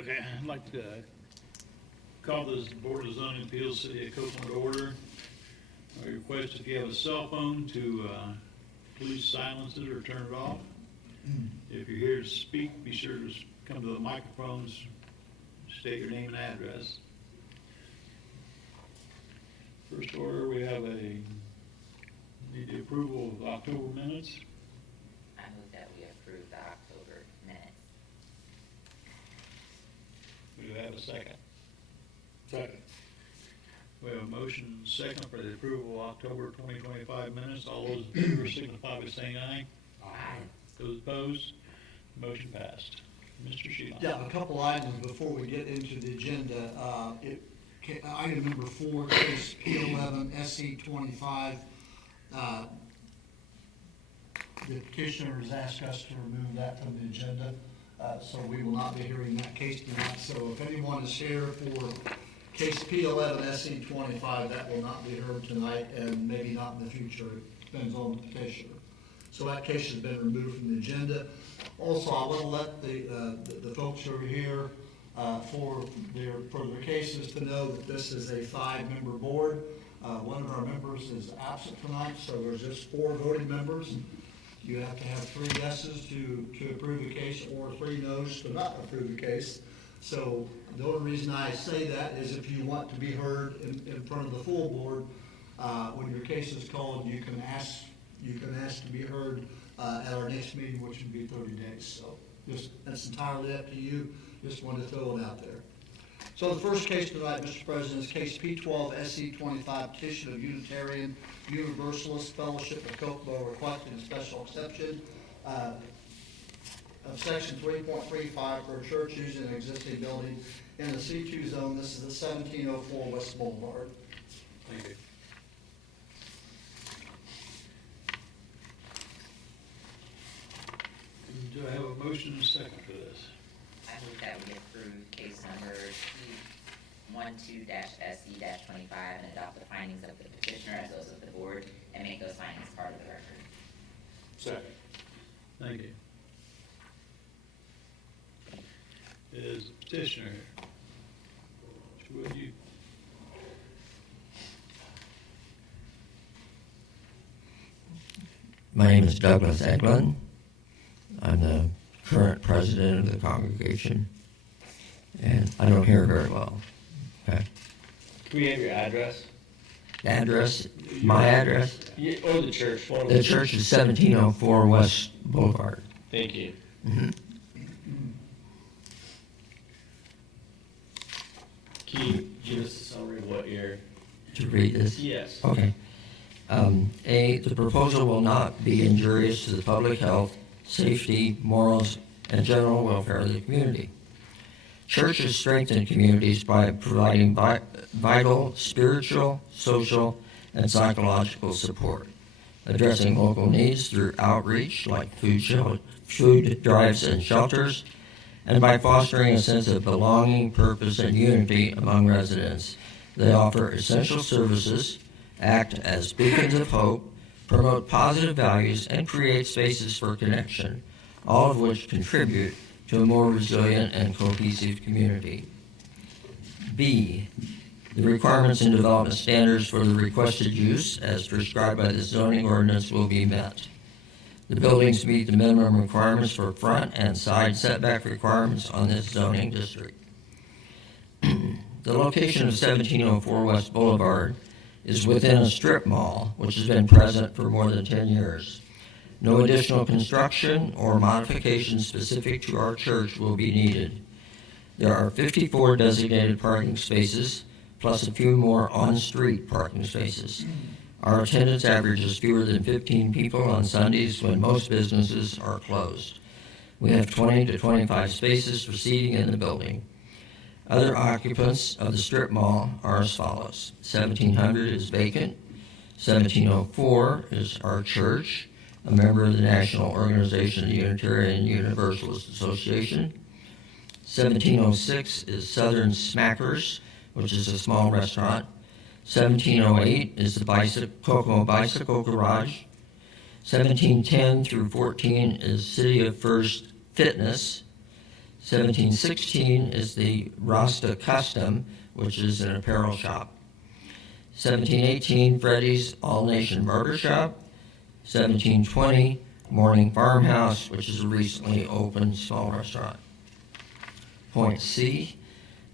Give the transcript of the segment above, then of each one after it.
Okay, I'd like to call this Board of Zoning Appeals City of Copeland to order. I request if you have a cell phone to please silence it or turn it off. If you're here to speak, be sure to come to the microphones, state your name and address. First order, we have need the approval of October minutes. I move that we approve the October minutes. Do we have a second? Second. We have a motion and second for the approval of October 2025 minutes. All those in favor signify by saying aye. Aye. Those opposed, motion passed. Mr. Sheehan. Yeah, a couple items before we get into the agenda. Item number 4, case P11 SC 25. The petitioner has asked us to remove that from the agenda, so we will not be hearing that case tonight. So if anyone is here for case P11 SC 25, that will not be heard tonight and maybe not in the future. It depends on the petitioner. So that case has been removed from the agenda. Also, I want to let the folks over here for their cases to know that this is a 5-member board. One of our members is absent tonight, so there's just 4 voting members. You have to have 3 yeses to approve a case or 3 noes to not approve a case. So the only reason I say that is if you want to be heard in front of the full board, when your case is called, you can ask to be heard at our next meeting, which would be 30 days. So that's entirely up to you. Just wanted to throw it out there. So the first case tonight, Mr. President, is case P12 SC 25, petition of Unitarian Universalist Fellowship of Kokomo requesting a special exception of section 3.35 for a church using an existing building in the C2 zone. This is the 1704 West Boulevard. Thank you. Do I have a motion and a second for this? I move that we approve case number P12-SC-25 and adopt the findings of the petitioner as those of the board and make those findings part of the record. Second. Thank you. Is the petitioner, would you? My name is Douglas Eglin. I'm the current president of the congregation, and I don't hear very well. Okay. Can we have your address? The address, my address, Or the church? One of the church is 1704 West Boulevard. Thank you. Can you give us a summary of what you're... To read this? Yes. Okay. A, the proposal will not be injurious to the public health, safety, morals, and general welfare of the community. Churches strengthen communities by providing vital spiritual, social, and psychological support, addressing local needs through outreach like food drives and shelters, and by fostering a sense of belonging, purpose, and unity among residents. They offer essential services, act as beacons of hope, promote positive values, and create spaces for connection, all of which contribute to a more resilient and cohesive community. B, the requirements and development standards for the requested use as prescribed by the zoning ordinance will be met. The buildings meet the minimum requirements for front and side setback requirements on this zoning district. The location of 1704 West Boulevard is within a strip mall, which has been present for more than 10 years. No additional construction or modifications specific to our church will be needed. There are 54 designated parking spaces, plus a few more on-street parking spaces. Our attendance averages fewer than 15 people on Sundays when most businesses are closed. We have 20 to 25 spaces for seating in the building. Other occupants of the strip mall are as follows. 1700 is vacant. 1704 is our church, a member of the National Organization of the Unitarian Universalist Association. 1706 is Southern Smackers, which is a small restaurant. 1708 is the Kokomo Bicycle Garage. 1710 through 14 is City of First Fitness. 1716 is the Rasta Custom, which is an apparel shop. 1718, Freddy's All Nation Barber Shop. 1720, Morning Farmhouse, which is a recently opened small restaurant. Point C,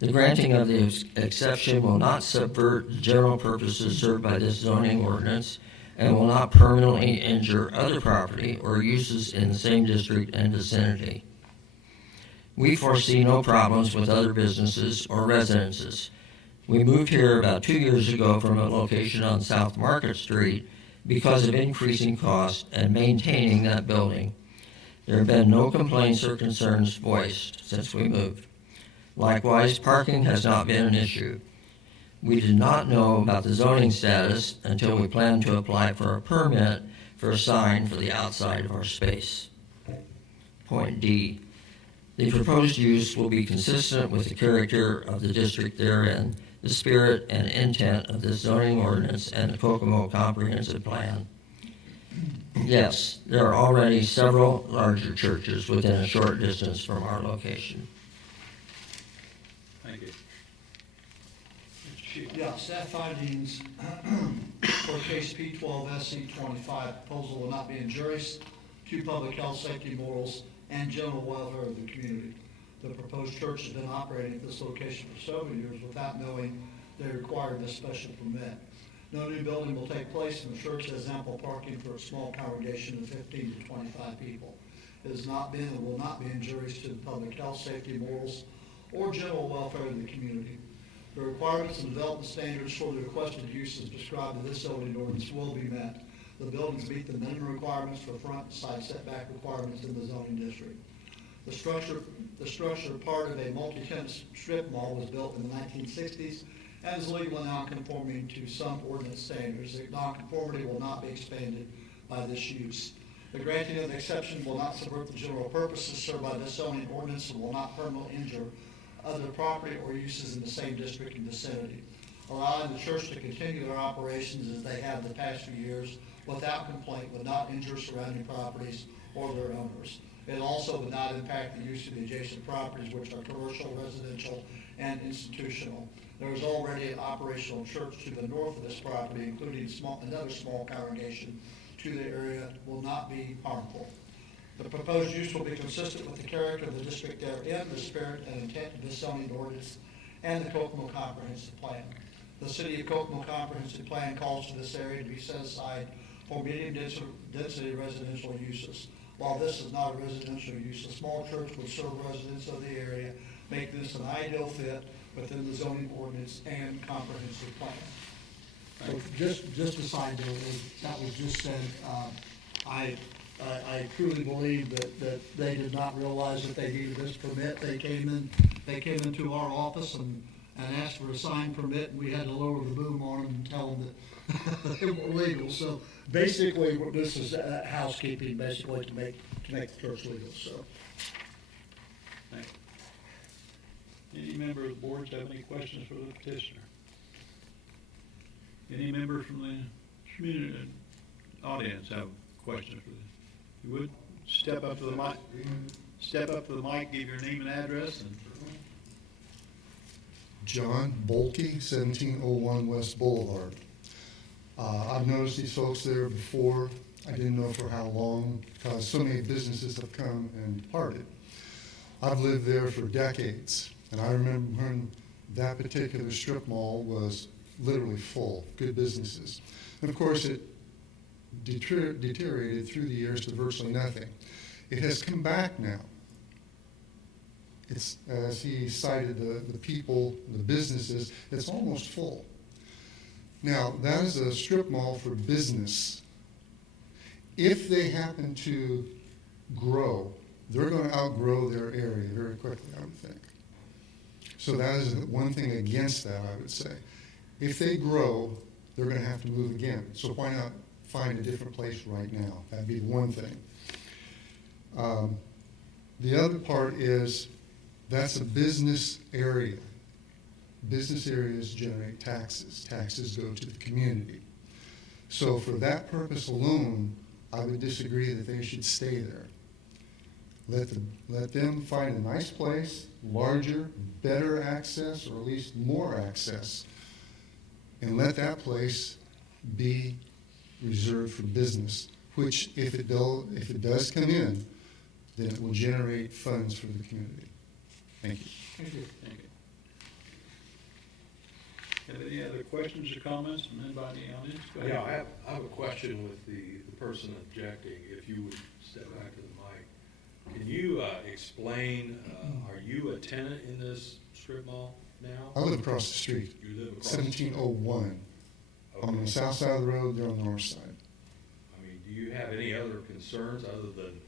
the granting of the exception will not subvert the general purposes served by this zoning ordinance and will not permanently injure other property or uses in the same district and vicinity. We foresee no problems with other businesses or residences. We moved here about 2 years ago from a location on South Market Street because of increasing costs and maintaining that building. There have been no complaints or concerns voiced since we moved. Likewise, parking has not been an issue. We did not know about the zoning status until we planned to apply for a permit for a sign for the outside of our space. Point D, the proposed use will be consistent with the character of the district therein, the spirit and intent of this zoning ordinance and the Kokomo Comprehensive Plan. Yes, there are already several larger churches within a short distance from our location. Thank you. Mr. Shields. Yeah, staff findings for case P12 SC 25, proposal will not be injurious to public health, safety, morals, and general welfare of the community. The proposed church has been operating at this location for several years without knowing they required this special permit. No new building will take place, and the church has ample parking for a small congregation of 15 to 25 people. It has not been and will not be injurious to the public health, safety, morals, or general welfare of the community. The requirements and development standards for the requested uses described in this zoning ordinance will be met. The buildings meet the minimum requirements for front and side setback requirements in the zoning district. The structure, part of a multi-tenant strip mall, was built in the 1960s and is legally non-conforming to some ordinance standards. The non-conformity will not be expanded by this use. The granting of the exception will not subvert the general purposes served by this zoning ordinance and will not permanently injure other property or uses in the same district and vicinity. Allowing the church to continue their operations as they have the past few years without complaint would not injure surrounding properties or their owners. It also would not impact the use of the adjacent properties, which are commercial, residential, and institutional. There is already an operational church to the north of this property, including another small congregation to the area, will not be harmful. The proposed use will be consistent with the character of the district therein, the spirit and intent of this zoning ordinance, and the Kokomo Comprehensive Plan. The City of Kokomo Comprehensive Plan calls for this area to be set aside for medium density residential uses. While this is not a residential use, a small church would serve residents of the area, making this an ideal fit within the zoning ordinance and comprehensive plan. So just a side note, that was just said, I truly believe that they did not realize that they needed this permit. They came into our office and asked for a sign permit, and we had to lower the boom on them and tell them that they were legal. So basically, this is housekeeping, basically, to make the church legal, so. Thank you. Any member of the board have any questions for the petitioner? Any member from the community audience have questions for this? You would step up to the mic. Step up to the mic, give your name and address, and John Bolke, 1701 West Boulevard. I've noticed these folks there before. I didn't know for how long because so many businesses have come and departed. I've lived there for decades, and I remember when that particular strip mall was literally full, good businesses. And of course, it deteriorated through the years to virtually nothing. It has come back now. It's, as he cited, the people, the businesses, it's almost full. Now, that is a strip mall for business. If they happen to grow, they're going to outgrow their area very quickly, I would think. So that is one thing against that, I would say. If they grow, they're going to have to move again. So why not find a different place right now? That'd be one thing. The other part is that's a business area. Business areas generate taxes. Taxes go to the community. So for that purpose alone, I would disagree that they should stay there. Let them find a nice place, larger, better access, or at least more access, and let that place be reserved for business, which if it does come in, then it will generate funds for the community. Thank you. Thank you. Have any other questions or comments from anybody in the audience? Go ahead. Yeah, I have a question with the person objecting, if you would step back to the mic. Can you explain, are you a tenant in this strip mall now? I live across the street, You live across the street? 1701. I'm on the south side of the road, they're on the north side. I mean, do you have any other concerns other than,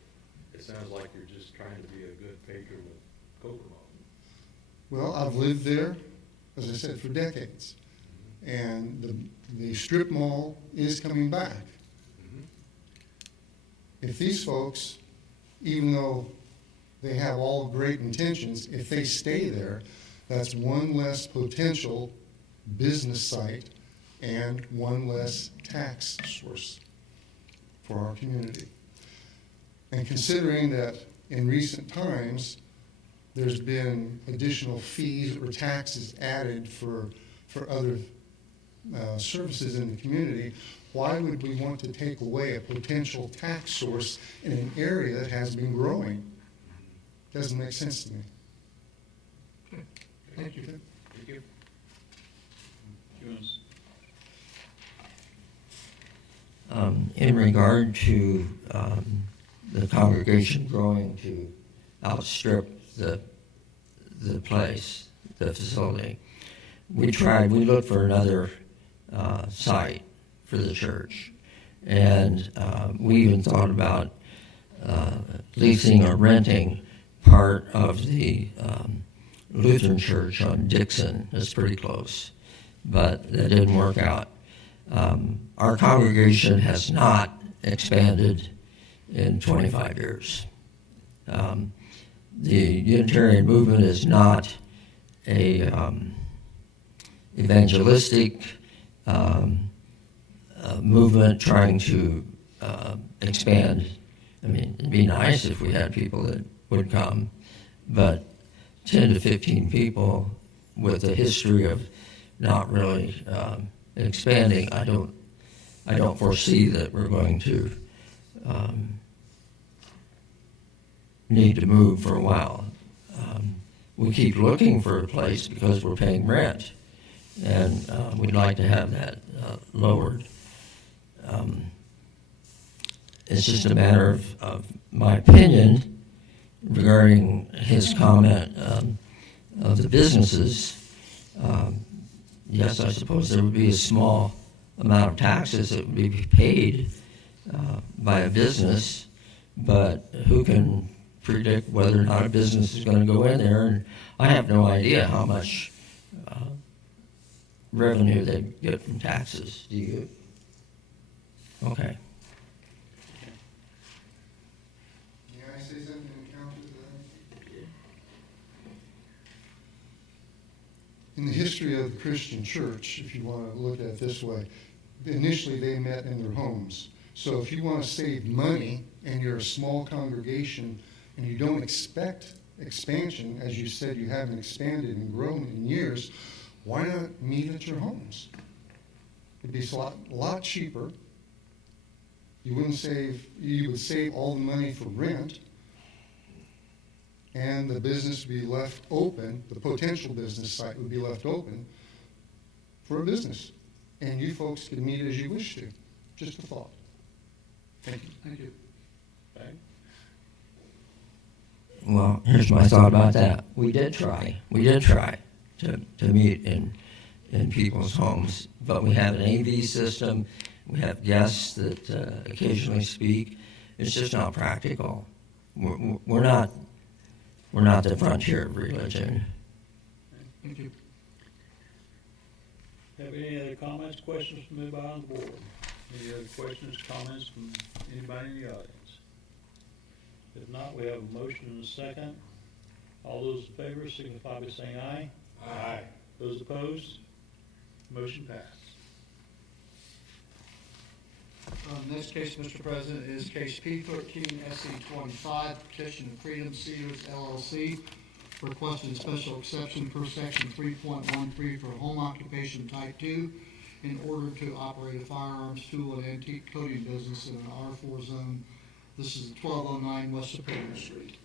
it sounds like you're just trying to be a good patron of Kokomo? Well, I've lived there, as I said, for decades. And the strip mall is coming back. Mhm. If these folks, even though they have all great intentions, if they stay there, that's one less potential business site and one less tax source for our community. And considering that in recent times, there's been additional fees or taxes added for other services in the community, why would we want to take away a potential tax source in an area that has been growing? Doesn't make sense to me. Thank you. Thank you. You want to In regard to the congregation growing to outstrip the place, the facility, we looked for another site for the church. And we even thought about leasing or renting part of the Lutheran church on Dixon. It's pretty close, but that didn't work out. Our congregation has not expanded in 25 years. The Unitarian movement is not a evangelistic movement trying to expand. I mean, it'd be nice if we had people that would come, but 10 to 15 people with a history of not really expanding, I don't foresee that we're going to need to move for a while. We keep looking for a place because we're paying rent, and we'd like to have that lowered. It's just a matter of my opinion regarding his comment of the businesses. Yes, I suppose there would be a small amount of taxes that would be paid by a business, but who can predict whether or not a business is going to go in there? And I have no idea how much revenue they get from taxes. Do you? Okay. May I say something in counter to that? In the history of the Christian church, if you want to look at it this way, initially they met in their homes. So if you want to save money and you're a small congregation and you don't expect expansion, as you said you haven't expanded and grown in years, why not meet at your homes? It'd be a lot cheaper. You would save all the money for rent, and the business would be left open, the potential business site would be left open for a business. And you folks could meet as you wish to. Just a thought. Thank you. Thank you. Okay. Well, here's my thought about that. We did try to meet in people's homes, but we have an AV system. We have guests that occasionally speak. It's just not practical. We're not the frontier of religion. Thank you. Have any other comments, questions from anybody on the board? Any other questions, comments from anybody in the audience? If not, we have a motion and a second. All those in favor signify by saying aye. Aye. Those opposed? Motion passed. Next case, Mr. President, is case P13-SC25, petition of Freedom Cedars LLC, requesting special exception per section 3.13 for home occupation type 2 in order to operate a firearms, tool, and antique coating business in an R4 zone. This is 1209 West Superior Street.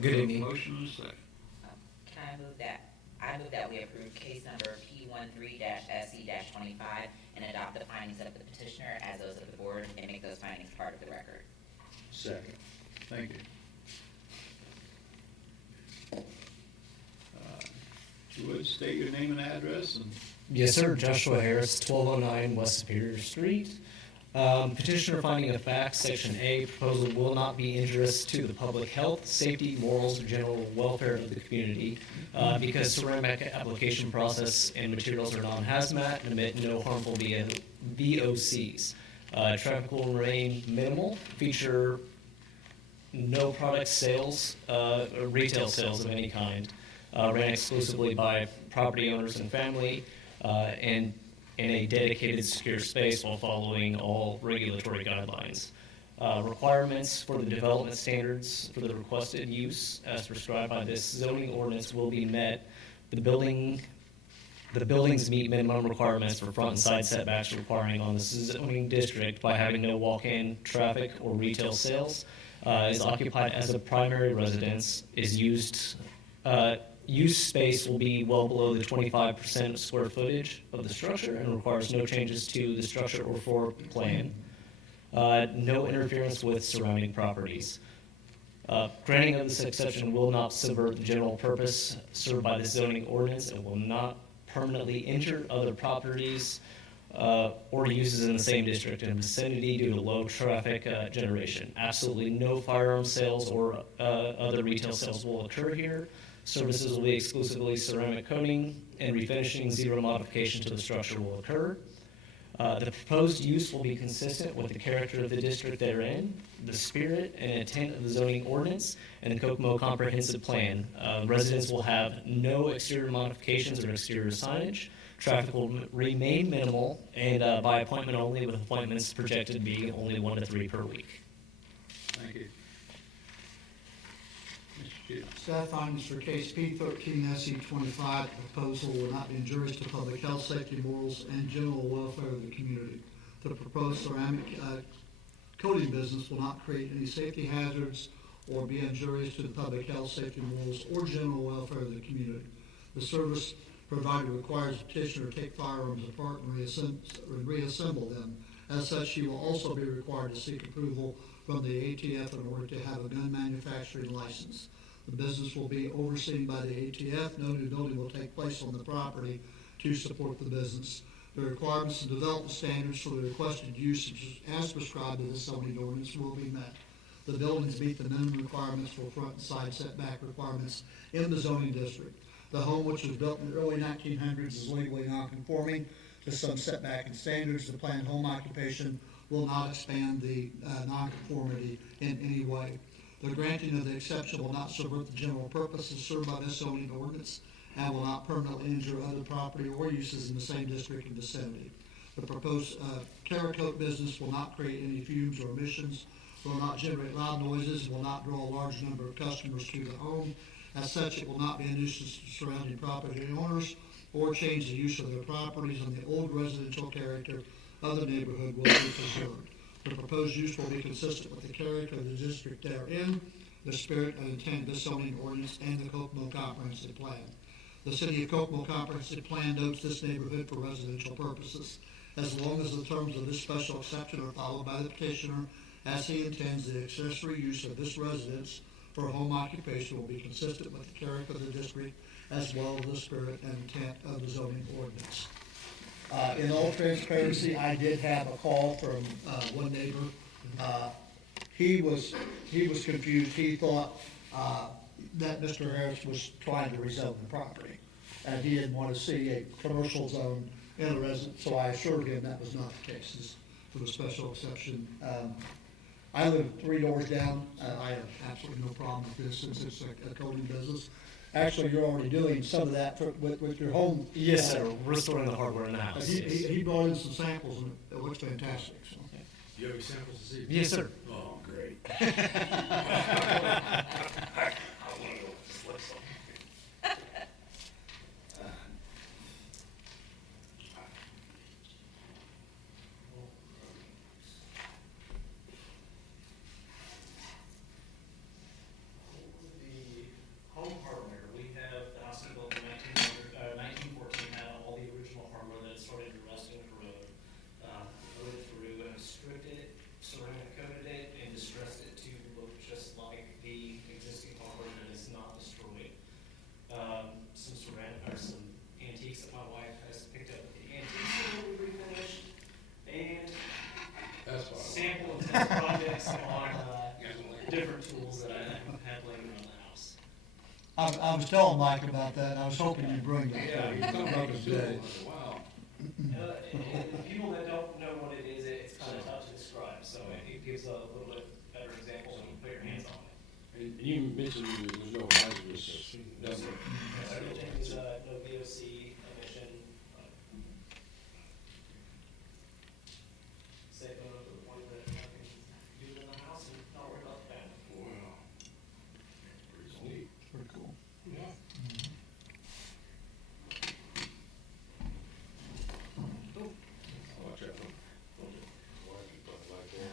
Good evening. Motion and a second. Can I move that? I move that we approve case number P13-SC-25 and adopt the findings of the petitioner as those of the board and make those findings part of the record. Second. Thank you. If you would, state your name and address, and Yes, sir. Joshua Harris, 1209 West Superior Street. Petitioner finding of facts, Section A, proposal will not be injurious to the public health, safety, morals, or general welfare of the community because ceramic application process and materials are non-hazmat and emit no harmful VOCs. Traffic will remain minimal, feature no product sales, or retail sales of any kind, ran exclusively by property owners and family, and in a dedicated secure space while following all regulatory guidelines. Requirements for the development standards for the requested use as prescribed by this zoning ordinance will be met. The buildings meet minimum requirements for front and side setbacks requiring on the zoning district by having no walk-in traffic or retail sales, is occupied as a primary residence, is used, use space will be well below the 25% square footage of the structure and requires no changes to the structure or floor plan. No interference with surrounding properties. Granting of this exception will not subvert the general purpose served by the zoning ordinance and will not permanently injure other properties or uses in the same district and vicinity due to low traffic generation. Absolutely no firearm sales or other retail sales will occur here. Services will be exclusively ceramic coating and refinishing. Zero modification to the structure will occur. The proposed use will be consistent with the character of the district therein, the spirit and intent of the zoning ordinance, and the Kokomo Comprehensive Plan. Residents will have no exterior modifications or exterior signage. Traffic will remain minimal and by appointment only, with appointments projected to be only 1 to 3 per week. thank you. Mr. Cheatham. Staff findings for case P13-SC25, the proposal will not be injurious to public health, safety, morals, and general welfare of the community. The proposed ceramic coating business will not create any safety hazards or be injurious to the public health, safety, morals, or general welfare of the community. The service provider requires the petitioner to take firearms apart and reassemble them. As such, she will also be required to seek approval from the ATF in order to have a gun manufacturing license. The business will be overseen by the ATF. No new building will take place on the property to support the business. The requirements and development standards for the requested usage as prescribed in the zoning ordinance will be met. The buildings meet the minimum requirements for front and side setback requirements in the zoning district. The home, which was built in the early 1900s, is legally non-conforming to some setback and standards. The planned home occupation will not expand the nonconformity in any way. The granting of the exception will not subvert the general purposes served by this zoning ordinance and will not permanently injure other property or uses in the same district and vicinity. The proposed Cerakote business will not create any fumes or emissions, will not generate loud noises, will not draw a large number of customers to the home. As such, it will not be a nuisance to surrounding property owners or change the use of their properties, and the old residential character of the neighborhood will be preserved. The proposed use will be consistent with the character of the district therein, the spirit and intent of this zoning ordinance, and the Kokomo Comprehensive Plan. The City of Kokomo Comprehensive Plan notes this neighborhood for residential purposes. As long as the terms of this special exception are followed by the petitioner, as he intends, the accessory use of this residence for home occupation will be consistent with the character of the district as well as the spirit and intent of the zoning ordinance. In all transparency, I did have a call from one neighbor. He was confused. He thought that Mr. Harris was trying to rezone the property, and he didn't want to see a commercial zone in a residence. So I assured him that was not the case. This was a special exception. I live 3 doors down. I have absolutely no problem with this since it's a coating business. actually, you're already doing some of that with your home. Yes, sir. Restoring the hardware in the house. He brought in some samples and it looks fantastic, so. Do you have any samples to see? Yes, sir. Oh, great. The home hardware, we have the house we built in 1914, had all the original hardware that started to rust and corrode. Went through and stripped it, ceramic coated it, and distressed it to look just like the existing hardware that is not destroyed. Some ceramic, or some antiques that my wife has picked up at the antique store we refinished, and That's fine. sample and test projects on different tools that I have laying around the house. I was telling Mike about that, and I was hoping you'd bring that. Yeah, you're talking about the today. Wow. And people that don't know what it is, it's kind of tough to describe, so it gives a little bit better example when you put your hands on it. And you mentioned there's no hazardous number. Everything is no VOC emission. Safe enough to the point that I can use it in the house and not worry about the family. Wow. Pretty sweet. Pretty cool. Yeah. Watch out. Why is it like that?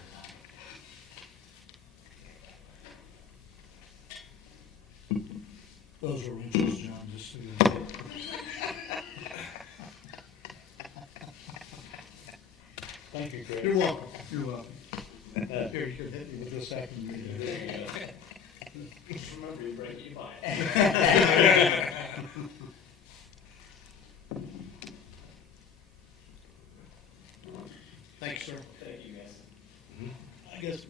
Those are wrenches, John, just so you know. Thank you, Greg. You're welcome, you're welcome. Here, you can hit me with this second. Just remember, you break it, you buy it. Thanks, sir. Thank you, guys. I guess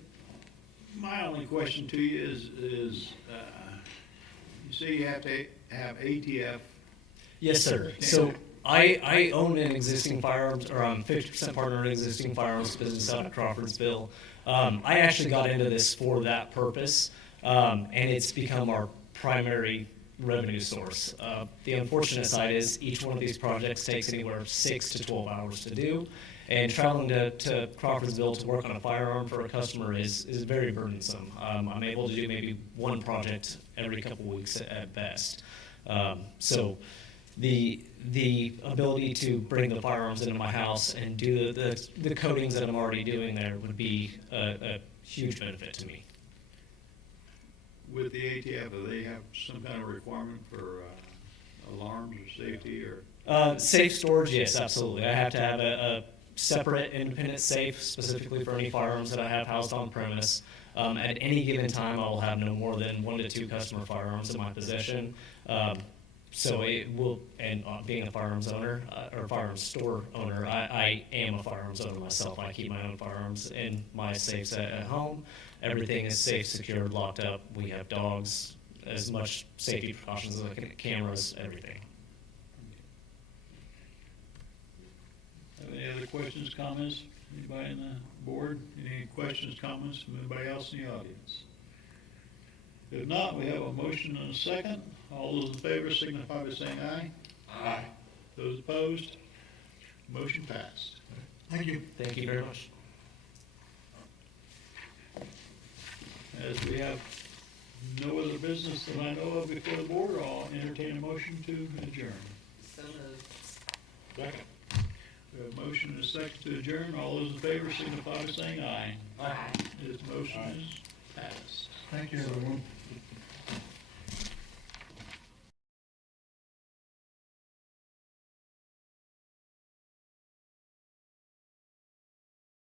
my only question to you is, you say you have to have ATF. Yes, sir. So I own an existing firearms, or I'm 50% partner in an existing firearms business out of Crawfordsville. I actually got into this for that purpose, and it's become our primary revenue source. The unfortunate side is each one of these projects takes anywhere 6 to 12 hours to do, and traveling to Crawfordsville to work on a firearm for a customer is very burdensome. I'm able to do maybe one project every couple weeks at best. So the ability to bring the firearms into my house and do the coatings that I'm already doing there would be a huge benefit to me. With the ATF, do they have some kind of requirement for alarms or safety or? Safe storage, yes, absolutely. I have to have a separate independent safe specifically for any firearms that I have housed on premise. At any given time, I will have no more than 1 to 2 customer firearms in my possession. So it will, and being a firearms owner, or firearms store owner, I am a firearms owner myself. I keep my own firearms in my safes at home. Everything is safe, secured, locked up. We have dogs, as much safety precautions as I can, cameras, everything. Any other questions, comments? Anybody in the board? Any questions, comments from anybody else in the audience? If not, we have a motion and a second. All those in favor signify by saying aye. Aye. Those opposed? Motion passed. Thank you. Thank you very much. As we have no other business that I know of before the board, I'll entertain a motion to adjourn. So moved. Second. We have a motion and a second to adjourn. All those in favor signify by saying aye. Aye. This motion is passed. Thank you, everyone.